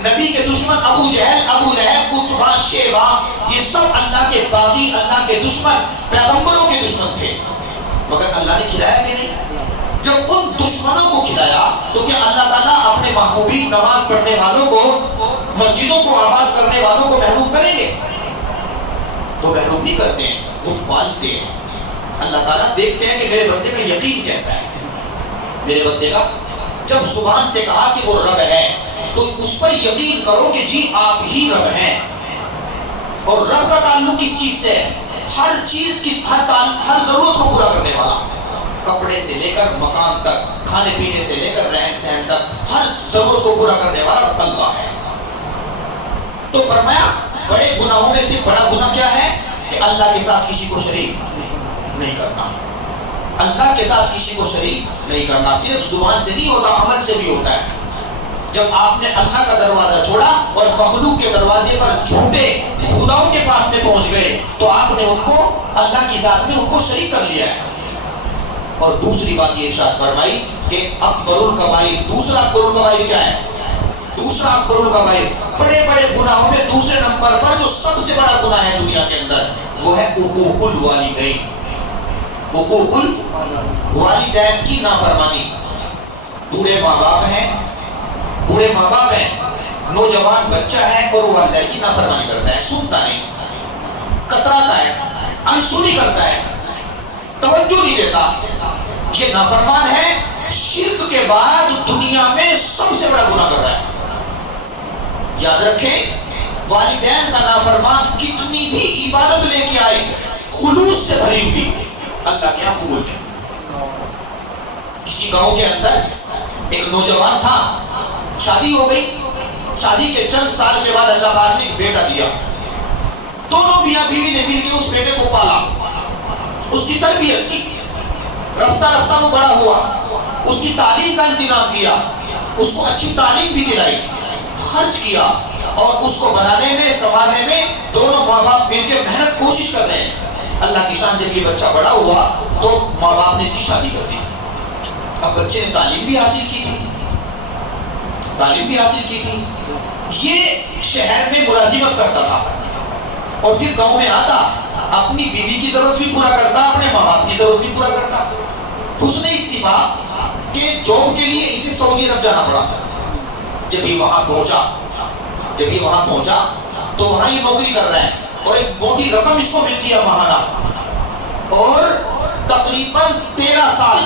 نبی کے دشمن ابو جہل، ابو لہب، اتبا، شیبہ، یہ سب اللہ کے باغی، اللہ کے دشمن، پیغمبروں کے دشمن تھے، مگر اللہ نے کھلایا کہ نہیں؟ جب ان دشمنوں کو کھلایا تو کیا اللہ تعالیٰ اپنے محبوبین نماز پڑھنے والوں کو، مسجدوں کو آباد کرنے والوں کو محروم کریں گے؟ وہ محروم نہیں کرتے ہیں، وہ پالتے ہیں۔ اللہ تعالیٰ دیکھتے ہیں کہ میرے بندے کا یقین کیسا ہے، میرے بندے کا جب زبان سے کہا کہ وہ رب ہے تو اس پر یقین کرو کہ جی آپ ہی رب ہیں۔ اور رب کا تعلق کس چیز سے ہے؟ ہر چیز کی، ہر ضرورت کو پورا کرنے والا، کپڑے سے لے کر مکان تک، کھانے پینے سے لے کر رہن سہن تک، ہر ضرورت کو پورا کرنے والا اللہ ہے۔ تو فرمایا بڑے گناہوں میں سے بڑا گناہ کیا ہے؟ کہ اللہ کے ساتھ کسی کو شریک نہیں کرنا، اللہ کے ساتھ کسی کو شریک نہیں کرنا۔ صرف زبان سے نہیں ہوتا، عمل سے بھی ہوتا ہے۔ جب آپ نے اللہ کا دروازہ چھوڑا اور مخلوق کے دروازے پر جھوٹے خداؤں کے پاس میں پہنچ گئے تو آپ نے ان کو اللہ کی ذات میں ان کو شریک کر لیا ہے۔ اور دوسری بات یہ ارشاد فرمائی کہ اکبر الکبائر، دوسرا اکبر الکبائر کیا ہے؟ دوسرا اکبر الکبائر، بڑے بڑے گناہوں میں دوسرے نمبر پر جو سب سے بڑا گناہ ہے دنیا کے اندر وہ ہے حقوق الوالدین، حقوق الوالدین کی نافرمانی۔ بوڑھے ماں باپ ہیں، بوڑھے ماں باپ ہیں، نوجوان بچہ ہے اور والدین کی نافرمانی کرتا ہے، سنتا نہیں، کتراتا ہے، انسنی کرتا ہے، توجہ نہیں دیتا، یہ نافرمان ہے۔ شرک کے بعد دنیا میں سب سے بڑا گناہ کر رہا ہے۔ یاد رکھیں والدین کا نافرمان کتنی بھی عبادت لے کے آئے، خلوص سے بھری ہوئی، اللہ کے یہاں قبول نہیں۔ کسی گاؤں کے اندر ایک نوجوان تھا، شادی ہو گئی، شادی کے چند سال کے بعد اللہ پاک نے ایک بیٹا دیا، دونوں میاں بیوی نے مل کے اس بیٹے کو پالا، اس کی تربیت کی، رفتہ رفتہ وہ بڑا ہوا، اس کی تعلیم کا انتظام کیا، اس کو اچھی تعلیم بھی دلائی، خرچ کیا، اور اس کو بنانے میں، سنوارنے میں دونوں ماں باپ مل کے محنت کوشش کر رہے ہیں۔ اللہ کی شان، جب یہ بچہ بڑا ہوا تو ماں باپ نے اس کی شادی کر دی۔ اب بچے نے تعلیم بھی حاصل کی تھی، تعلیم بھی حاصل کی تھی، یہ شہر میں ملازمت کرتا تھا اور پھر گاؤں میں آتا، اپنی بیوی کی ضرورت بھی پورا کرتا، اپنے ماں باپ کی ضرورت بھی پورا کرتا۔ حسن اتفاق کہ جاب کے لیے اسے سعودی عرب جانا پڑا۔ جب یہ وہاں پہنچا تو وہاں یہ نوکری کر رہا ہے اور ایک موٹی رقم اس کو ملتی ہے ماہانہ، اور تقریباً 13 سال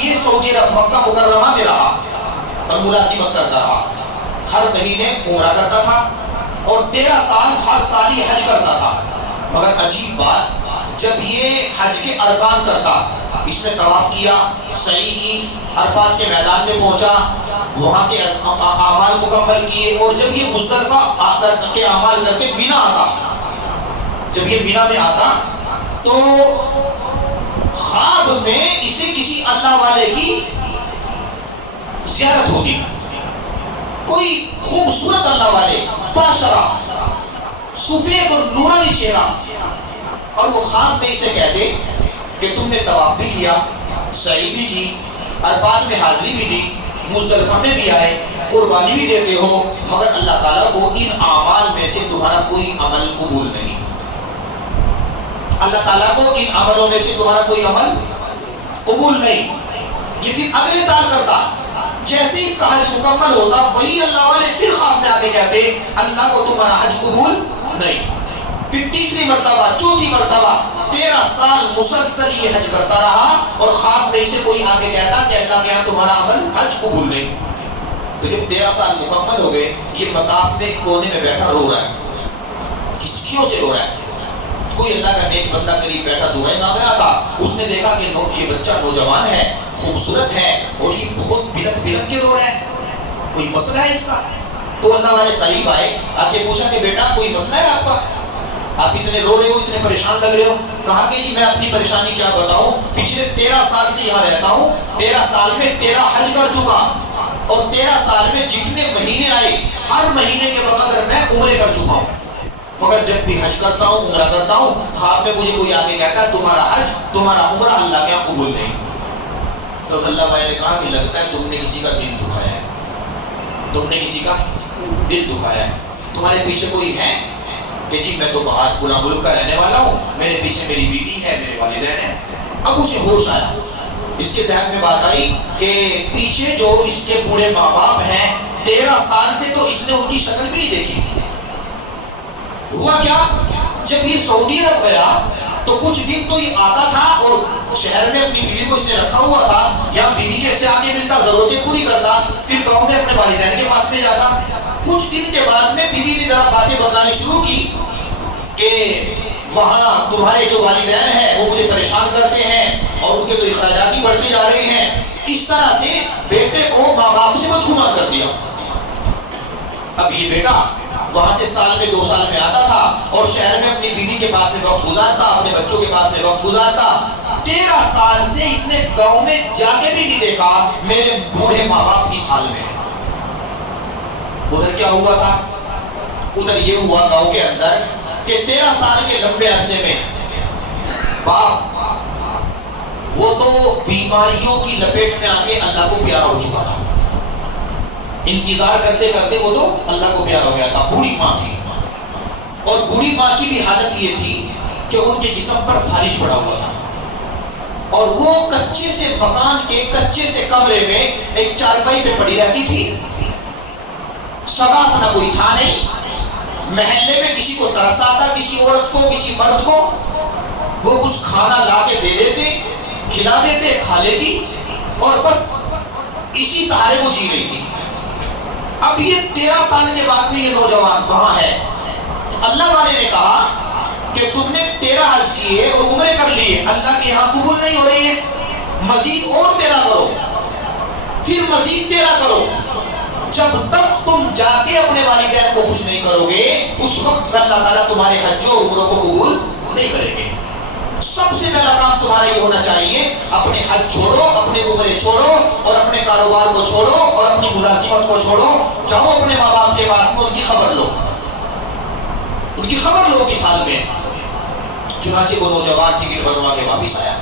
یہ سعودی عرب مکہ مکرمہ میں رہا اور ملازمت کرتا رہا، ہر مہینے عمرہ کرتا تھا اور 13 سال ہر سال یہ حج کرتا تھا۔ مگر عجیب بات، جب یہ حج کے ارکان کرتا، اس نے طواف کیا، سعی کی، عرفات کے میدان میں پہنچا، وہاں کے اعمال مکمل کیے، اور جب یہ مزدلفہ آ کر کے اعمال کر کے مینا آتا، جب یہ مینا میں آتا تو خواب میں اسے کسی اللہ والے کی زیارت ہوتی، کوئی خوبصورت اللہ والے، باشرہ، سفید اور نورانی چہرہ، اور وہ خواب میں اسے کہتے کہ تم نے طواف بھی کیا، سعی بھی کی، عرفات میں حاضری بھی دی، مزدلفہ میں بھی آئے، قربانی بھی دیتے ہو، مگر اللہ تعالیٰ کو ان اعمال میں سے تمہارا کوئی عمل قبول نہیں۔ اللہ تعالیٰ کو ان عملوں میں سے تمہارا کوئی عمل قبول نہیں۔ یہ پھر اگلے سال کرتا، جیسے اس کا حج مکمل ہوتا، وہی اللہ والے پھر خواب میں آتے کہتے اللہ کو تمہارا حج قبول نہیں۔ پھر تیسری مرتبہ، چوتھی مرتبہ، 13 سال مسلسل یہ حج کرتا رہا اور خواب میں اسے کوئی آگے کہتا کہ اللہ کے یہاں تمہارا عمل حج قبول نہیں۔ تو جب 13 سال مکمل ہو گئے، یہ مطاف میں کونے میں بیٹھا رو رہا ہے، ہچکیوں سے رو رہا ہے۔ کوئی اللہ کا نیک بندہ قریب بیٹھا دعائیں مانگ رہا تھا، اس نے دیکھا کہ یہ بچہ نوجوان ہے، خوبصورت ہے، اور یہ بہت بلک بلک کے رو رہا ہے، کوئی مسئلہ ہے اس کا؟ تو اللہ والے قریب آئے، آ کے پوچھا کہ بیٹا کوئی مسئلہ ہے آپ کا؟ آپ اتنے رو رہے ہو، اتنے پریشان لگ رہے ہو؟ کہا کہ جی میں اپنی پریشانی کیا بتاؤں، پچھلے 13 سال سے یہاں رہتا ہوں، 13 سال میں 13 حج کر چکا، اور 13 سال میں جتنے مہینے آئے ہر مہینے کے بقدر میں عمرے کر چکا ہوں۔ مگر جب بھی حج کرتا ہوں، عمرہ کرتا ہوں، خواب میں مجھے کوئی آگے کہتا ہے تمہارا حج تمہارا عمرہ اللہ کے یہاں قبول نہیں۔ تو اللہ بھائی نے کہا کہ لگتا ہے تم نے کسی کا دل دکھایا ہے، تم نے کسی کا دل دکھایا ہے۔ تمہارے پیچھے کوئی ہے کہ جی میں تو باہر فلاں ملک کا رہنے والا ہوں، میرے پیچھے میری بیوی ہے، میرے والدین ہیں۔ اب اسے ہوش آیا، اس کے ذہن میں بات آئی کہ پیچھے جو اس کے بوڑھے ماں باپ ہیں 13 سال سے تو اس نے ان کی شکل بھی نہیں دیکھی۔ ہوا کیا، جب یہ سعودی عرب گیا تو کچھ دن تو یہ آتا تھا اور شہر میں اپنی بیوی کو اس نے رکھا ہوا تھا، یا بیوی کے سے آگے ملتا، ضرورتیں پوری کرتا، پھر گاؤں میں اپنے والدین کے پاس میں جاتا۔ کچھ دن کے بعد میں بیوی نے ذرا باتیں بتلانے شروع کی کہ وہاں تمہارے جو والدین ہیں وہ مجھے پریشان کرتے ہیں اور ان کے تو اخراجات ہی بڑھتے جا رہے ہیں۔ اس طرح سے بیٹے کو ماں باپ سے بدگمان کر دیا۔ اب یہ بیٹا وہاں سے سال میں 2 سال میں آتا تھا اور شہر میں اپنی بیوی کے پاس میں وقت گزارتا، اپنے بچوں کے پاس میں وقت گزارتا۔ 13 سال سے اس نے گاؤں میں جا کے بھی نہیں دیکھا میرے بوڑھے ماں باپ کس حال میں۔ ادھر کیا ہوا تھا، ادھر یہ ہوا گاؤں کے اندر کہ 13 سال کے لمبے عرصے میں باپ وہ تو بیماریوں کی لپیٹ میں آ کے اللہ کو پیارا ہو چکا تھا۔ انتظار کرتے کرتے وہ تو اللہ کو پیارا ہو گیا تھا۔ بوڑھی ماں تھی اور بوڑھی ماں کی بھی حالت یہ تھی کہ ان کے جسم پر فالج پڑا ہوا تھا اور وہ کچے سے مکان کے کچے سے کمرے میں ایک چارپائی پہ پڑی رہتی تھی۔ سگا اپنا کوئی تھا نہیں، محلے میں کسی کو ترس آتا، کسی عورت کو کسی مرد کو، وہ کچھ کھانا لا کے دے دیتے، کھلا دیتے، کھا لیتی اور بس اسی سہارے وہ جی رہی تھی۔ اب یہ 13 سال کے بعد میں یہ نوجوان وہاں ہے تو اللہ والے نے کہا کہ تم نے 13 حج کیے اور عمرے کر لیے، اللہ کے یہاں قبول نہیں ہو رہی ہے، مزید اور 13 کرو، پھر مزید 13 کرو۔ جب تک تم جا کے اپنے والدین کو خوش نہیں کرو گے اس وقت اللہ تعالیٰ تمہارے حج و عمروں کو قبول نہیں کریں گے۔ سب سے پہلا کام تمہارا یہ ہونا چاہیے، اپنے حج چھوڑو، اپنے عمرے چھوڑو اور اپنے کاروبار کو چھوڑو اور اپنی ملازمت کو چھوڑو، جاؤ اپنے ماں باپ کے پاس میں ان کی خبر لو، ان کی خبر لو کس حال میں۔ چنانچہ وہ نوجوان ٹکٹ بنوا کے واپس آیا۔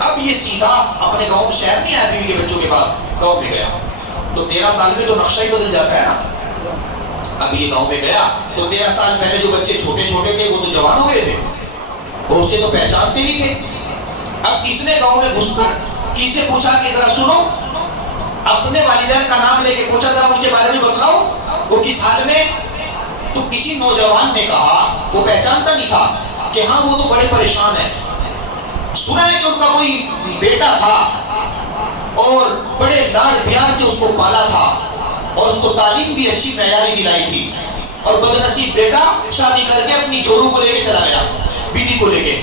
اب یہ سیدھا اپنے گاؤں میں، شہر نہیں آیا بیوی کے بچوں کے پاس، گاؤں میں گیا تو 13 سال میں تو نقشہ ہی بدل جاتا ہے نا۔ اب یہ گاؤں میں گیا تو 13 سال پہلے جو بچے چھوٹے چھوٹے تھے وہ تو جوان ہو گئے تھے، بہت سے تو پہچانتے نہیں تھے۔ اب اس نے گاؤں میں گھس کر کسی سے پوچھا کہ ذرا سنو، اپنے والدین کا نام لے کے پوچھا ذرا ان کے بارے میں بتلاؤ وہ کس حال میں۔ تو کسی نوجوان نے کہا، وہ پہچانتا نہیں تھا، کہ ہاں وہ تو بڑے پریشان ہیں، سنا ہے کہ ان کا کوئی بیٹا تھا اور بڑے لاڈ پیار سے اس کو پالا تھا اور اس کو تعلیم بھی اچھی معیاری دلائی تھی، اور بدنصیب بیٹا شادی کر کے اپنی جورو کو لے کے چلا گیا، بیوی کو لے کے،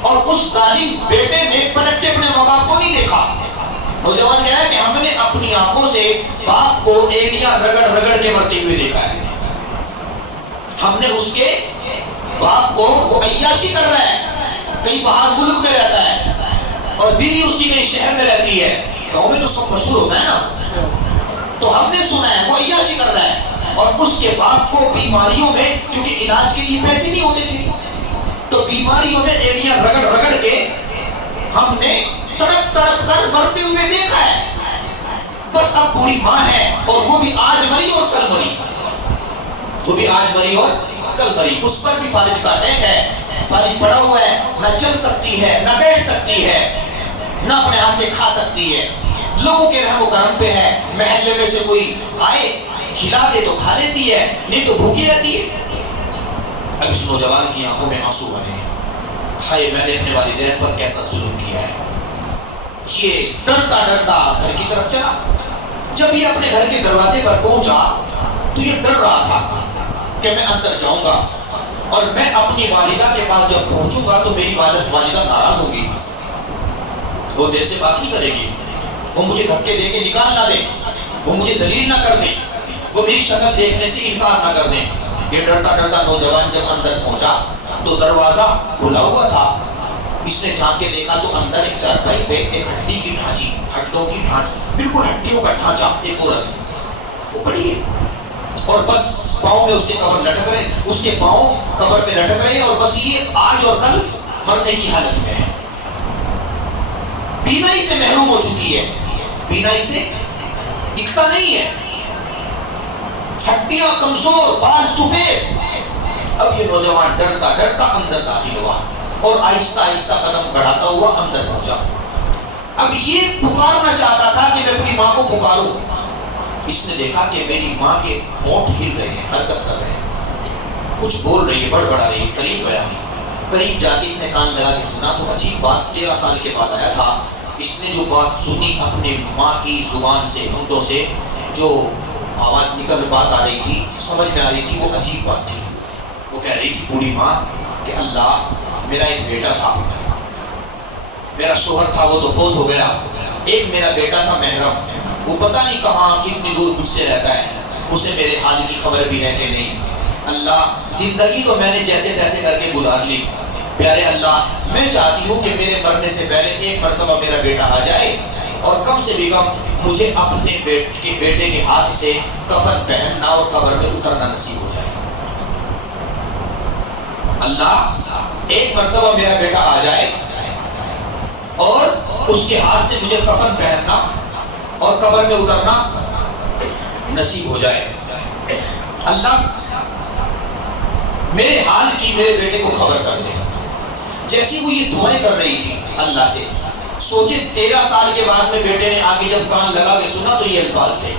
اور اس ظالم بیٹے نے پلٹ کے اپنے ماں باپ کو نہیں دیکھا۔ نوجوان کہہ رہا ہے کہ ہم نے اپنی آنکھوں سے باپ کو اینیاں رگڑ رگڑ کے مرتے ہوئے دیکھا ہے، ہم نے اس کے باپ کو، وہ عیاشی کر رہا ہے، کہیں باہر ملک میں رہتا ہے اور بیوی اس کی کہیں شہر میں رہتی ہے، گاؤں میں تو سب مشہور ہوتا ہے نا، تو ہم نے سنا ہے وہ عیاشی کر رہا ہے، اور اس کے باپ کو بیماریوں میں، کیونکہ علاج کے لیے پیسے نہیں ہوتے تھے، تو بیماریوں میں اینیاں رگڑ رگڑ کے ہم نے تڑپ تڑپ کر مرتے ہوئے دیکھا ہے۔ بس اب بوڑھی ماں ہے اور وہ بھی آج مری اور کل مری، وہ بھی آج مری اور کل مری، اس پر بھی فالج کا اٹیک ہے، فالج پڑا ہوا ہے، نہ چل سکتی ہے، نہ بیٹھ سکتی ہے، نہ اپنے ہاتھ سے کھا سکتی ہے، لوگوں کے رحم و کرم پہ ہے، محلے میں سے کوئی آئے کھلا دے تو کھا لیتی ہے، نہیں تو بھوکی رہتی ہے۔ اب اس نوجوان کی آنکھوں میں آنسو بھرے ہیں، ہائے میں نے اپنے والدین پر کیسا ظلم کیا ہے۔ یہ ڈرتا ڈرتا گھر کی طرف چلا۔ جب یہ اپنے گھر کے دروازے پر پہنچا تو یہ ڈر رہا تھا کہ میں اندر جاؤں گا اور میں اپنی والدہ کے پاس جب پہنچوں گا تو میری والدہ ناراض ہوگی، وہ میرے سے بات نہیں کرے گی، وہ مجھے دھکے دے کے نکال نہ دے، وہ مجھے ذلیل نہ کر دے، وہ میری شکل دیکھنے سے انکار نہ کر دیں۔ یہ ڈرتا ڈرتا نوجوان جب اندر پہنچا تو دروازہ کھلا ہوا تھا، اس نے جھانک کے دیکھا تو اندر ایک چارپائی پہ ایک ہڈی کی ڈھانچی، ہڈوں کی ڈھانچ، بالکل ہڈیوں کا ڈھانچہ، ایک عورت وہ پڑی ہے اور بس پاؤں میں اس کے قبر لٹک رہے، اس کے پاؤں قبر میں لٹک رہے اور بس یہ آج اور کل مرنے کی حالت میں ہے، بینائی سے محروم ہو چکی ہے، بینائی سے دکھتا نہیں ہے، ہڈیاں کمزور، بال سفید۔ اب یہ نوجوان ڈرتا ڈرتا اندر داخل ہوا اور آہستہ آہستہ قدم بڑھاتا ہوا اندر پہنچا۔ اب یہ پکارنا چاہتا تھا کہ میں اپنی ماں کو پکاروں، اس نے دیکھا کہ میری ماں کے ہونٹ ہل رہے ہیں، حرکت کر رہے ہیں، کچھ بول رہی ہے، بڑبڑا رہی ہے۔ قریب گیا، قریب جا کے اس نے کان لگا کے سنا تو عجیب بات، 13 سال کے بعد آیا تھا، اس نے جو بات سنی اپنے ماں کی زبان سے، ہونٹوں سے جو آواز نکل بات آ رہی تھی، سمجھ میں آ رہی تھی، وہ عجیب بات تھی۔ وہ کہہ رہی تھی بوڑھی ماں کہ اللہ، میرا ایک بیٹا تھا، میرا شوہر تھا وہ تو فوت ہو گیا، ایک میرا بیٹا تھا محرم، وہ پتہ نہیں کہاں کتنی دور مجھ سے رہتا ہے، اسے میرے حال کی خبر بھی ہے کہ نہیں۔ اللہ، زندگی تو میں نے جیسے تیسے کر کے گزار لی، پیارے اللہ میں چاہتی ہوں کہ میرے مرنے سے پہلے ایک مرتبہ میرا بیٹا آ جائے اور کم سے بھی کم مجھے اپنے بیٹے کے ہاتھ سے کفن پہننا اور قبر میں اترنا نصیب ہو جائے۔ اللہ، ایک مرتبہ میرا بیٹا آ جائے اور اس کے ہاتھ سے مجھے کفن پہننا اور قبر میں اترنا نصیب ہو جائے۔ اللہ، میرے حال کی میرے بیٹے کو خبر کر دے۔ جیسی وہ یہ دعائیں کر رہی تھی اللہ سے، سوچے 13 سال کے بعد میں بیٹے نے آگے جب کان لگا کے سنا تو یہ الفاظ تھے،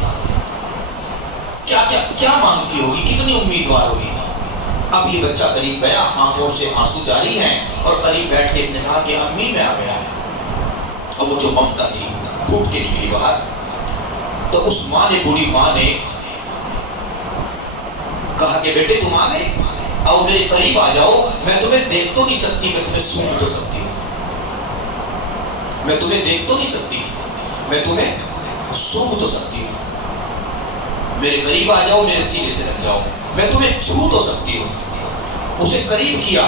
کیا مانگتی ہوگی، کتنی امیدوار ہوگی۔ اب یہ بچہ قریب گیا، آنکھوں سے آنسو جاری ہیں، اور قریب بیٹھ کے اس نے کہا کہ امی میں آ گیا۔ اور وہ جو ممتا تھی پھوٹ کے نکلی باہر۔ تو اس ماں نے، بوڑھی ماں نے کہا کہ بیٹے تم آ گئے، آؤ میرے قریب آ جاؤ، میں تمہیں دیکھ تو نہیں سکتی، میں تمہیں سونگھ تو سکتی ہوں، میں تمہیں دیکھ تو نہیں سکتی، میں تمہیں سونگھ تو سکتی ہوں، میرے قریب آ جاؤ، میرے سینے سے لگ جاؤ، میں تمہیں چھو تو سکتی ہوں۔ اسے قریب کیا،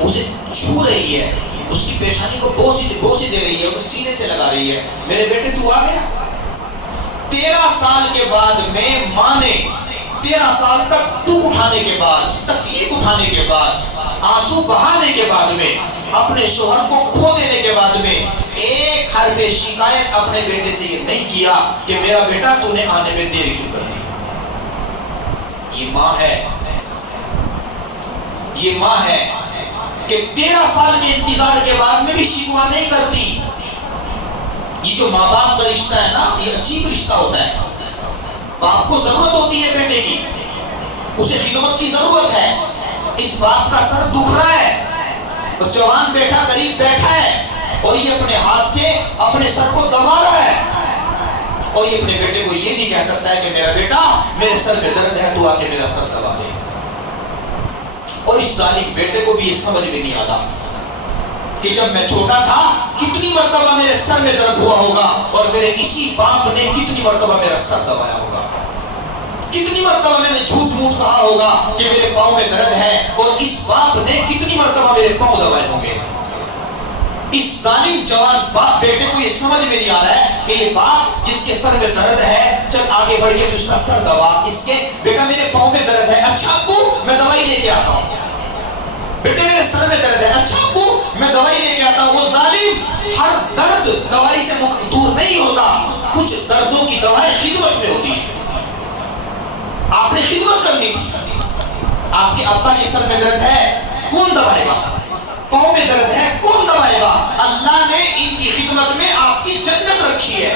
اسے چھو رہی ہے، اس کی پیشانی کو بوسی دے رہی ہے، اس سینے سے لگا رہی ہے۔ میرے بیٹے تو آ گیا۔ 13 سال کے بعد میں ماں نے 13 سال تک دکھ اٹھانے کے بعد، تکلیف اٹھانے کے بعد، آنسو بہانے کے بعد میں، اپنے شوہر کو کھو دینے کے بعد میں ایک حرف شکایت اپنے بیٹے سے یہ نہیں کیا کہ میرا بیٹا تو نے آنے میں دیر کیوں کر دی۔ یہ ماں ہے، یہ ماں ہے کہ 13 سال کے انتظار کے بعد میں بھی شکوہ نہیں کرتی۔ یہ جو ماں باپ کا رشتہ ہے نا، یہ عجیب رشتہ ہوتا ہے۔ باپ کو ضرورت ہوتی ہے بیٹے کی، اسے خدمت کی ضرورت ہے۔ اس باپ کا سر دکھ رہا ہے، وہ جوان بیٹا قریب بیٹھا ہے اور یہ اپنے ہاتھ سے اپنے سر کو دبا رہا ہے، اور یہ اپنے بیٹے کو یہ نہیں کہہ سکتا ہے کہ میرا بیٹا میرے سر میں درد ہے تو آ کے میرا سر دبا دے۔ اور اس ظالم بیٹے کو بھی یہ سمجھ میں نہیں آتا کہ جب میں چھوٹا تھا کتنی مرتبہ میرے سر میں درد ہوا ہوگا، اور میرے اسی باپ نے کتنی مرتبہ میرا سر دبایا ہوگا، کتنی مرتبہ میں نے جھوٹ موٹ کہا ہوگا کہ میرے پاؤں میں درد ہے، اور اس باپ نے کتنی مرتبہ میرے پاؤں دبائے ہوں گے۔ اس ظالم جوان باپ بیٹے کو یہ سمجھ میں نہیں آ رہا ہے کہ یہ باپ جس کے سر میں درد ہے، چل آگے بڑھ کے تو اس کا سر دبا، اس کے بیٹا میرے پاؤں میں درد ہے، اچھا ابو میں دوائی لے کے آتا ہوں، بیٹے میرے سر میں درد ہے، اچھا ابو میں دوائی لے کے آتا ہوں۔ وہ ظالم، ہر درد دوائی سے دور نہیں ہوتا، کچھ دردوں کی دوائی خدمت میں ہوتی ہے۔ آپ نے خدمت کرنی تھی، آپ کے ابا کے سر میں درد ہے، کون دبائے گا؟ پاؤں میں درد ہے، کون دبائے گا؟ اللہ نے ان کی خدمت میں آپ کی جنت رکھی ہے۔